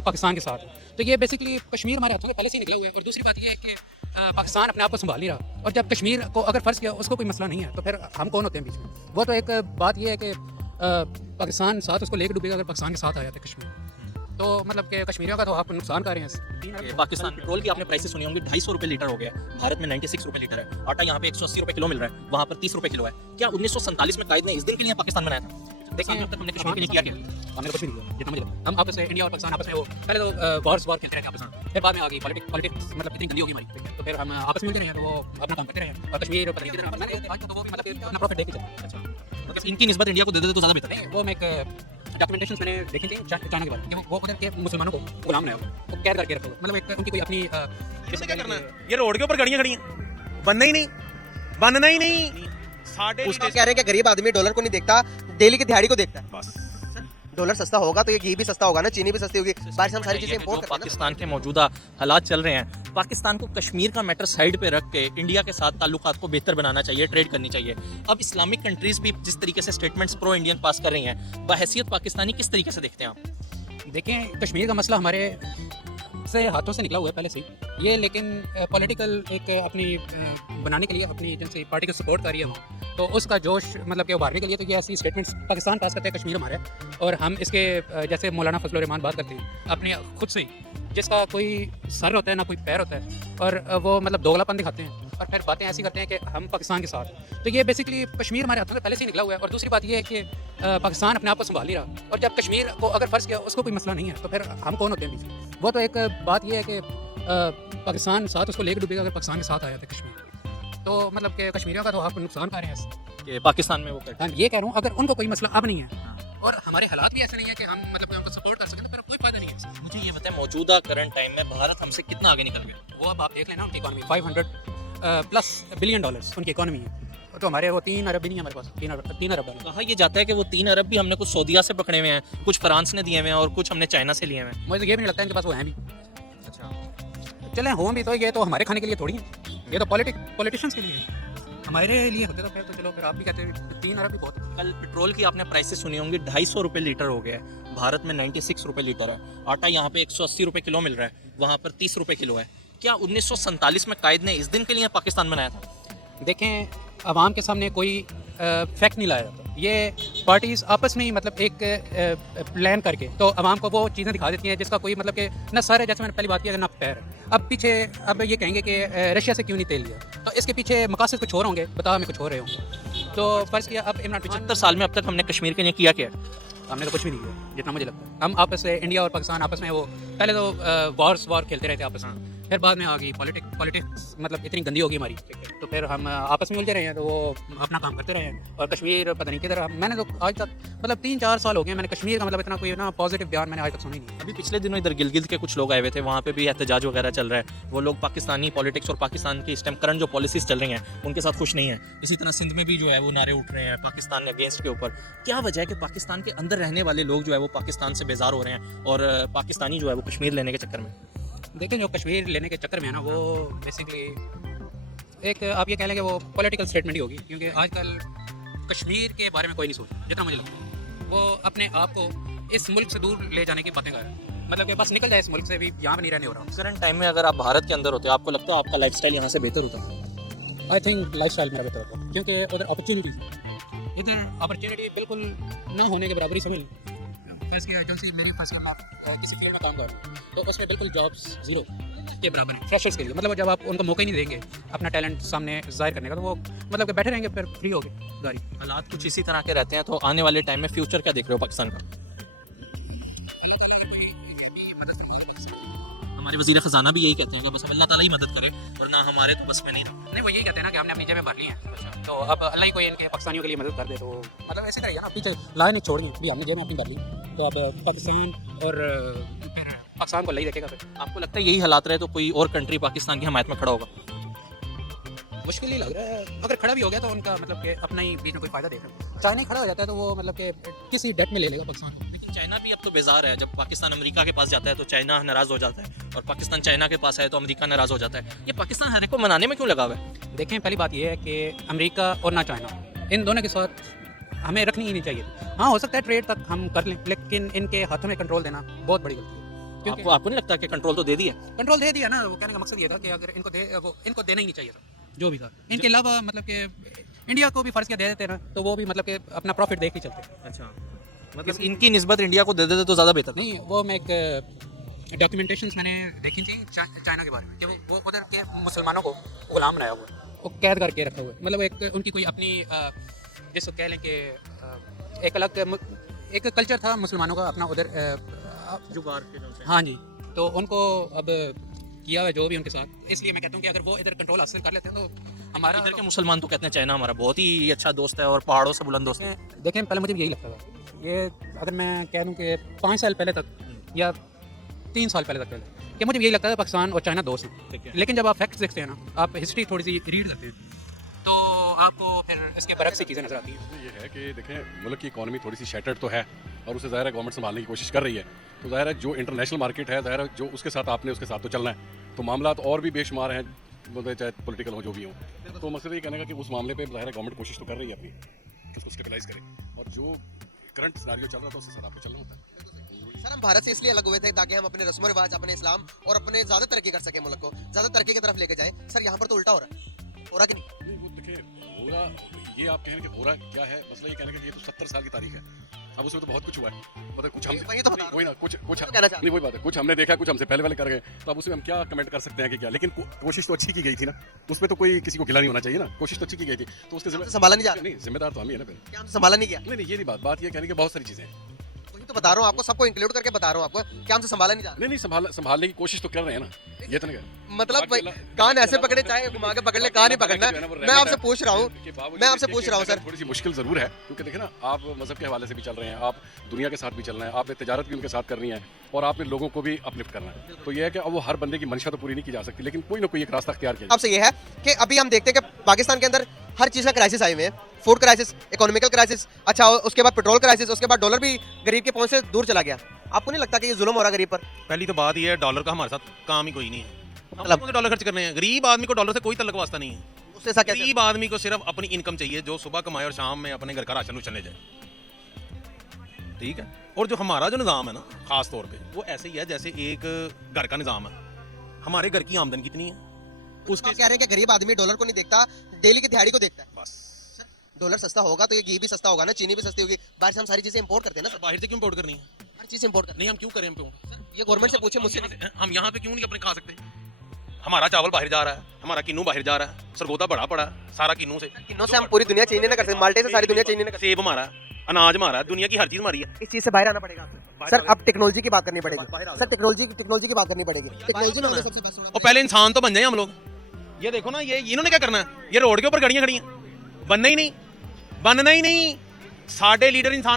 पाकिस्तान के साथ। तो ये बेसिकली कश्मीर हमारे हाथों में पहले से ही निकला हुआ है। और दूसरी बात ये है कि पाकिस्तान अपने आप को संभाल नहीं रहा, और जब कश्मीर को अगर फ़र्ज़ किया उसको कोई मसला नहीं है तो फिर हम कौन होते हैं बीच में। वो तो एक बात ये है कि पाकिस्तान साथ उसको लेकर डूबेगा अगर पाकिस्तान के साथ आ जाता है कश्मीर, तो मतलब कि कश्मीरियों का तो आप नुकसान कर रहे हैं। पाकिस्तान पेट्रोल की आपने प्राइसेस सुनी होंगी, 250 रुपये लीटर हो गया है। भारत में 96 रुपये लीटर है। आटा यहाँ पे 180 रुपये किलो मिल रहा है, वहाँ पर 30 रुपये किलो है। क्या 1947 में कायद ने इस दिन के लिए पाकिस्तान बनाया था? देखिए अब तक हमने कश्मीर के लिए किया क्या? हमने कुछ नहीं किया जितना मुझे लगता है। हम आपस में इंडिया और पाकिस्तान आपस में वो पहले तो वॉर खेलते रहे आपस में, फिर बाद में आ गई पॉलिटिक्स मतलब इतनी गंदी हो गई हमारी, तो फिर हम आपस में मिलते रहे तो वो अपना काम करते रहे। और कश्मीर पता नहीं कितना तो वो भी मतलब अपना प्रॉफिट देके चले। अच्छा, मतलब इनकी निस्बत इंडिया को दे देते तो ज़्यादा बेहतर है। नहीं वो मैं एक डॉक्यूमेंटेशन मैंने देखी थी चाइना के बारे में कि वो उधर के मुसलमानों को गुलाम बनाया हुआ, वो कैद करके रखा हुआ, मतलब एक उनकी कोई अपनी किसे क्या करना है? ये रोड के ऊपर गाड़ियां खड़ी हैं, बनना ही नहीं, बनना ही नहीं। साढ़े उसको कह रहे हैं कि गरीब आदमी डॉलर को नहीं देखता, डेली की दिहाड़ी को देखता है। बस डॉलर सस्ता होगा तो ये घी भी सस्ता होगा ना, चीनी भी सस्ती होगी, बाहर से हम सारी चीजें इम्पोर्ट करते हैं ना। पाकिस्तान के मौजूदा हालात चल रहे हैं, पाकिस्तान को कश्मीर का मैटर साइड पे रख के इंडिया के साथ ताल्लुकात को बेहतर बनाना चाहिए, ट्रेड करनी चाहिए। अब इस्लामिक कंट्रीज भी जिस तरीके से स्टेटमेंट्स प्रो इंडियन पास कर रही हैं, बहैसियत पाकिस्तानी किस तरीके से देखते हैं आप? देखें कश्मीर का मसला हमारे से हाथों से निकला हुआ है पहले से ही ये, लेकिन पॉलिटिकल एक अपनी बनाने के लिए अपनी एजेंसी पार्टी को सपोर्ट कर रही है वो, तो उसका जोश मतलब कि उभारने के लिए तो ये ऐसी स्टेटमेंट्स पाकिस्तान पास करते हैं कश्मीर हमारे, और हम इसके जैसे मौलाना फजल रहमान बात करते हैं अपने खुद से ही, जिसका कोई सर होता है ना कोई पैर होता है, और वो मतलब दोगलापन दिखाते हैं और फिर बातें ऐसी करते हैं कि हम पाकिस्तान के साथ। तो ये बेसिकली कश्मीर हमारे हाथों में पहले से ही निकला हुआ है। और दूसरी बात ये है कि पाकिस्तान अपने आप को संभाल नहीं रहा, और जब कश्मीर को अगर फ़र्ज़ किया उसको कोई मसला नहीं है तो फिर हम कौन होते हैं बीच में। वो तो एक बात ये है कि पाकिस्तान साथ उसको लेकर डूबेगा अगर पाकिस्तान के साथ आ जाता है कश्मीर, तो मतलब कि कश्मीरियों का तो आप नुकसान कर रहे हैं कि पाकिस्तान में वो करते हाँ ये कह रहा हूँ, अगर उनको कोई मसला अब नहीं है और हमारे हालात भी ऐसे नहीं है कि हम मतलब कि उनको सपोर्ट कर सकें, तो फिर कोई फायदा नहीं है इससे। हैं। मुझे ये बताएं मौजूदा करंट टाइम में भारत हमसे कितना आगे निकल गया? वो अब आप देख लेना उनकी इकॉनमी 500+ बिलियन डॉलर्स उनकी इकॉनमी है, तो हमारे वो 3 अरब भी नहीं है हमारे पास, 3 अरब डॉलर। कहा ये जाता है कि वो 3 अरब भी हमने कुछ सऊदीया से पकड़े हुए हैं, कुछ फ्रांस ने दिए हुए हैं और कुछ हमने चाइना से लिए हुए हैं। मुझे तो ये भी नहीं लगता इनके पास वो हैं भी। अच्छा, चलें हों भी तो ये तो हमारे खाने के लिए थोड़ी है, ये तो पॉलिटिशियंस के लिए है। हमारे लिए होते तो फिर तो चलो फिर आप भी कहते हैं 3 अरब भी बहुत है। कल पेट्रोल की आपने प्राइसेस सुनी होंगी, 250 रुपये लीटर हो गया है। भारत में 96 रुपये लीटर है। आटा यहाँ पे 180 रुपये किलो मिल रहा है, वहाँ पर 30 रुपये किलो है। क्या 1947 में कायद ने इस दिन के लिए पाकिस्तान बनाया था? देखें आवाम के सामने कोई फैक्ट नहीं लाया जाता, ये पार्टीज़ आपस में ही मतलब एक प्लान करके तो आवाम को वो चीज़ें दिखा देती हैं जिसका कोई मतलब कि ना सर है, जैसे मैंने पहली बात किया, ना पैर। अब पीछे अब ये कहेंगे कि रशिया से क्यों नहीं तेल लिया, तो इसके पीछे मकासद कुछ और होंगे, बताओ हमें कुछ हो रहे होंगे। तो फ़र्ज़ किया अब इमरान 75 साल में अब तक हमने कश्मीर के लिए किया क्या? हमने तो कुछ भी नहीं किया जितना मुझे लगता है। हम आपस में इंडिया और पाकिस्तान आपस में वो पहले तो वॉर खेलते रहते आपस में, फिर बाद में आ गई पॉलिटिक्स मतलब इतनी गंदी होगी हमारी, तो फिर हम आपस में उलझे रहे हैं, तो वो अपना काम करते रहे हैं। और कश्मीर पता नहीं किधर, मैंने तो आज तक मतलब 3-4 साल हो गए मैंने कश्मीर का मतलब इतना कोई ना पॉजिटिव बयान मैंने आज तक सुना ही नहीं। अभी पिछले दिनों इधर गिलगित के कुछ लोग आए हुए थे, वहाँ पे भी एहतजाज वगैरह चल रहा है। वो लोग पाकिस्तानी पॉलिटिक्स और पाकिस्तान की इस टाइम करंट जो पॉलिसीज चल रही हैं उनके साथ खुश नहीं है। इसी तरह सिंध में भी जो है वो नारे उठ रहे हैं पाकिस्तान अगेंस्ट के ऊपर। क्या वजह है कि पाकिस्तान के अंदर रहने वाले लोग जो है वो पाकिस्तान से बेजार हो रहे हैं और पाकिस्तानी जो है वो कश्मीर लेने के चक्कर में? देखें जो कश्मीर लेने के चक्कर में है ना, वो बेसिकली एक आप ये कह लें कि वो पॉलिटिकल स्टेटमेंट ही होगी, क्योंकि आजकल कश्मीर के बारे में कोई नहीं सोचता जितना मुझे लगता है। वो अपने आप को इस मुल्क से दूर ले जाने की बातें कर रहे हैं, मतलब कि बस निकल जाए इस मुल्क से, भी यहाँ नहीं रहने हो रहा। करंट टाइम में अगर आप भारत के अंदर होते आपको लगता है आपका लाइफस्टाइल यहाँ से बेहतर होता? आई थिंक लाइफ स्टाइल मेरा बेहतर होता, क्योंकि उधर अपॉर्चुनिटी, इधर अपॉर्चुनिटी बिल्कुल ना होने के बराबर ही समझ लो। फर्स्ट किया जो सी मेरी फर्स्ट मैं किसी फील्ड में काम कर रहा हूँ तो उसमें बिल्कुल जॉब्स ज़ीरो के बराबर है फ्रेशर्स के लिए। मतलब जब आप उनको मौका ही नहीं देंगे अपना टैलेंट सामने जाहिर करने का, तो वो मतलब कि बैठे रहेंगे फिर फ्री हो गए गाड़ी। हालात कुछ इसी तरह के रहते हैं, तो आने वाले टाइम में फ्यूचर क्या देख रहे हो पाकिस्तान का? हमारे वज़ीर ख़जाना भी यही कहते हैं कि बस अल्लाह ताला ही मदद करे, वरना हमारे तो बस में नहीं था। नहीं वो यही कहते हैं ना कि हमने अपनी जेबें भर ली हैं, तो अब अल्लाह ही कोई इनके पाकिस्तानियों के लिए मदद कर दे, तो मतलब ऐसे करिए ना, पीछे लाइन छोड़ दी भी हमने जेबें अपनी भर ली, तो अब पाकिस्तान और फिर पाकिस्तान को अल्लाह ही देखेगा। फिर आपको लगता है यही हालात रहे तो कोई और कंट्री पाकिस्तान की हमायत में खड़ा होगा? मुश्किल ही लग रहा है, अगर खड़ा भी हो गया तो उनका मतलब कि अपना ही बीच में कोई फायदा देख रहा है। चाइना ही खड़ा हो जाता है तो वो मतलब कि किसी डेट में ले लेगा पाकिस्तान को। लेकिन चाइना भी अब तो बेजार है, जब पाकिस्तान अमेरिका के पास जाता है तो चाइना नाराज़ हो जाता है, और पाकिस्तान चाइना के पास है तो अमेरिका नाराज़ हो जाता है। ये पाकिस्तान हर एक को मनाने में क्यों लगा हुआ है? देखें पहली बात ये है कि अमेरिका और ना चाइना, इन दोनों के साथ हमें रखनी ही नहीं चाहिए। हाँ हो सकता है ट्रेड तक हम कर लें, लेकिन इनके हाथों में कंट्रोल देना बहुत बड़ी गलती है। क्योंकि आपको नहीं लगता कि कंट्रोल तो दे दिया? कंट्रोल दे दिया ना, वो कहने का मकसद ये था कि अगर इनको देना ही नहीं चाहिए था जो भी था। इनके अलावा मतलब कि इंडिया को भी फर्ज किया दे देते ना, तो वो भी मतलब कि अपना प्रॉफिट देख ही चलते। अच्छा, मतलब इनकी निस्बत इंडिया को दे देते तो ज़्यादा बेहतर। नहीं, वो मैं एक डॉक्यूमेंटेशंस मैंने देखी थी चाइना के बारे में कि वो उधर के मुसलमानों को गुलाम बनाया हुआ है, वो कैद करके रखा हुआ है। मतलब एक उनकी कोई अपनी जिसको कह लें कि एक अलग एक कल्चर था मुसलमानों का अपना उधर जुगाड़ के नाम से। हाँ जी, तो उनको अब किया हुआ जो भी उनके साथ। इसलिए मैं कहता हूँ कि अगर वो इधर कंट्रोल हासिल कर लेते हैं तो हमारा इधर के मुसलमान तो कहते हैं चाइना हमारा बहुत ही अच्छा दोस्त है और पहाड़ों से बुलंद दोस्त है। देखें, पहले मुझे भी यही लगता था। ये अगर मैं कह दूँ कि 5 साल पहले तक या 3 साल पहले तक कि मुझे भी यही लगता था पाकिस्तान और चाइना दोस्त हैं। लेकिन जब आप फैक्ट्स देखते हैं ना, आप हिस्ट्री थोड़ी सी रीड करते हैं, तो आपको फिर इसके बरक्स से चीज़ें नजर आती हैं। ये है कि देखें, मुल्क की इकॉनमी थोड़ी सी शैटर्ड तो है और उसे ज़ाहिर है गवर्नमेंट संभालने की कोशिश कर रही है। तो ज़ाहिर है जो इंटरनेशनल मार्केट है, ज़ाहिर है जो उसके साथ आपने उसके साथ तो चलना है। तो मामला और भी बेशुमार हैं, मतलब चाहे पॉलिटिकल हो जो भी हो। तो मकसद ये कहने का कि उस मामले पे ज़ाहिर है गवर्नमेंट कोशिश तो कर रही है अपनी कि उसको स्टेबलाइज करे, और जो करंट सिनेरियो चल रहा था उसके साथ आपको चलना होता है। सर, हम भारत से इसलिए अलग हुए थे ताकि हम अपने रस्म रिवाज, अपने इस्लाम और अपने ज़्यादा तरक्की कर सके, मुल्क को ज़्यादा तरक्की की तरफ लेके जाए। सर, यहाँ पर तो उल्टा हो रहा है, हो रहा कि नहीं? नहीं, वो देखिए, हो रहा ये आप कहें कि हो रहा क्या है, मसला ये कहने का कि ये तो 70 साल की तारीख है। अब उसमें तो बहुत कुछ हुआ है, मतलब कुछ हम वही तो बता रहा हूं। वही ना, कुछ तो कहना चाह नहीं, वही बात है, कुछ हमने देखा, कुछ हमसे पहले वाले कर गए, तो अब उसमें हम क्या कमेंट कर सकते हैं कि क्या। लेकिन कोशिश तो अच्छी की गई थी ना, उस पर तो कोई किसी को गिला नहीं होना चाहिए ना। कोशिश तो अच्छी की गई थी, तो उसके हमसे संभाला नहीं जा रहा। नहीं, जिम्मेदार तो हम ही है ना फिर। क्या हमसे संभाला नहीं गया? नहीं नहीं, ये नहीं बात ये कहने की बहुत सारी चीज़ें हैं। वही तो बता रहा हूँ आपको, सबको इंक्लूड करके बता रहा हूँ आपको, क्या हमसे संभाला नहीं जा रहा? नहीं संभालने की कोशिश तो कर रहे हैं ना, ये तो नहीं कह मतलब भाई, कान ऐसे पकड़े, चाहे घुमा के पकड़ ले, कान ही पकड़ना है। मैं आपसे पूछ रहा हूँ, मैं आपसे पूछ रहा हूँ सर। थोड़ी सी मुश्किल ज़रूर है, क्योंकि देखिए ना, आप मज़हब के हवाले से भी चल रहे हैं, आप दुनिया के साथ भी चल रहे हैं, आपने तिजारत भी उनके साथ करनी है, और आपने लोगों को भी अपलिफ्ट करना है। तो ये है कि अब वो हर बंदे की मंशा तो पूरी नहीं की जा सकती, लेकिन कोई ना कोई एक रास्ता अख्तियार किया। आपसे ये है कि अभी हम देखते हैं कि पाकिस्तान के अंदर हर चीज़ का क्राइसिस आए हुए हैं, फूड क्राइसिस, इकोनॉमिकल क्राइसिस, अच्छा उसके बाद पेट्रोल क्राइसिस, उसके बाद डॉलर भी गरीब के पहुंच से दूर चला गया। आपको नहीं लगता कि ये जुल्म हो रहा है गरीब पर? पहली तो बात ये है, डॉलर का हमारे साथ काम ही कोई नहीं है। हम मतलब? लोगों के डॉलर खर्च करने हैं, गरीब आदमी को डॉलर से कोई तल्लक वास्ता नहीं है। उससे ऐसा कैसे? गरीब आदमी को सिर्फ अपनी इनकम चाहिए, जो सुबह कमाए और शाम में अपने घर का राशन उछलने जाए, ठीक है। और जो हमारा जो निज़ाम है ना, खास तौर पे वो ऐसे ही है जैसे एक घर का निज़ाम है। हमारे घर की आमदनी कितनी है, उसके कह रहे हैं कि गरीब आदमी डॉलर को नहीं देखता, डेली की दिहाड़ी को देखता है। बस। डॉलर सस्ता होगा तो ये घी भी सस्ता होगा ना, चीनी भी सस्ती होगी। बाहर से हम सारी चीजें इंपोर्ट करते हैं ना सर, बाहर से क्यों इम्पोर्ट करनी है? हर चीज इंपोर्ट करते नहीं, हम क्यों करें इम्पोर्ट? हैं। ये गवर्नमेंट से पूछे, मुझसे नहीं। हम यहाँ पे क्यों नहीं अपने खा सकते? हमारा चावल बाहर जा रहा है, हमारा किन्नू बाहर जा रहा है, सरगोदा बड़ा पड़ा है, सारा किन्नू से। किन्नों से हम पूरी दुनिया चेंज नहीं कर सकते, माल्टे से सारी दुनिया चेंज नहीं कर सेब हमारा, अनाज हमारा, दुनिया की हर चीज हमारी है। सकते। इस चीज से बाहर आना पड़ेगा सर। अब टेक्नोलॉजी की बात करनी पड़ेगी सर, टेक्नोलॉजी की बात करनी पड़ेगी। टेक्नोलॉजी में सबसे बेस्ट और पहले इंसान तो बन जाए हम लोग। ये देखो ना, ये इन्होंने क्या करना है, ये रोड के ऊपर गाड़ियां खड़ी हैं, बनना ही नहीं, बनना ही नहीं। साढ़े लीडर इंसान